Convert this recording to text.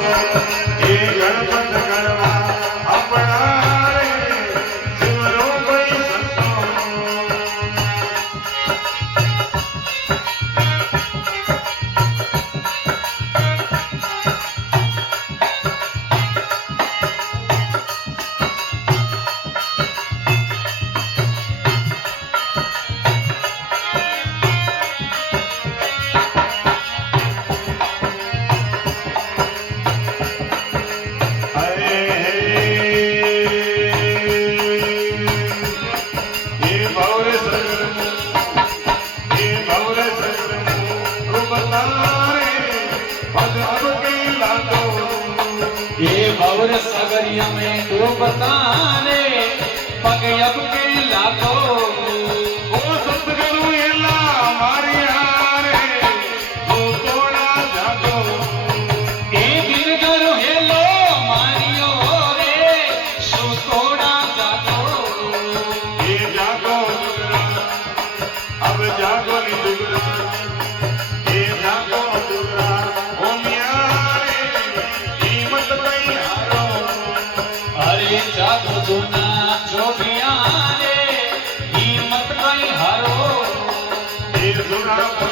ये गणपत गणवा अपना रे सिमरो कोई संतो भवर सगरिया में डूबता रे पग अब के लातो ओ सतगुरु एला मारिया रे ओ तोड़ा जागो ए गिरगरु हेलो मारियो रे सो तोड़ा जागो ये जागो जुगरा अब जागो नी जुगरा ये जागो जुगरा ओ मिया रे कीमत कई हारो अरे जागो जुना जोगिया रे हिम्मत कई हारो ये जुगरा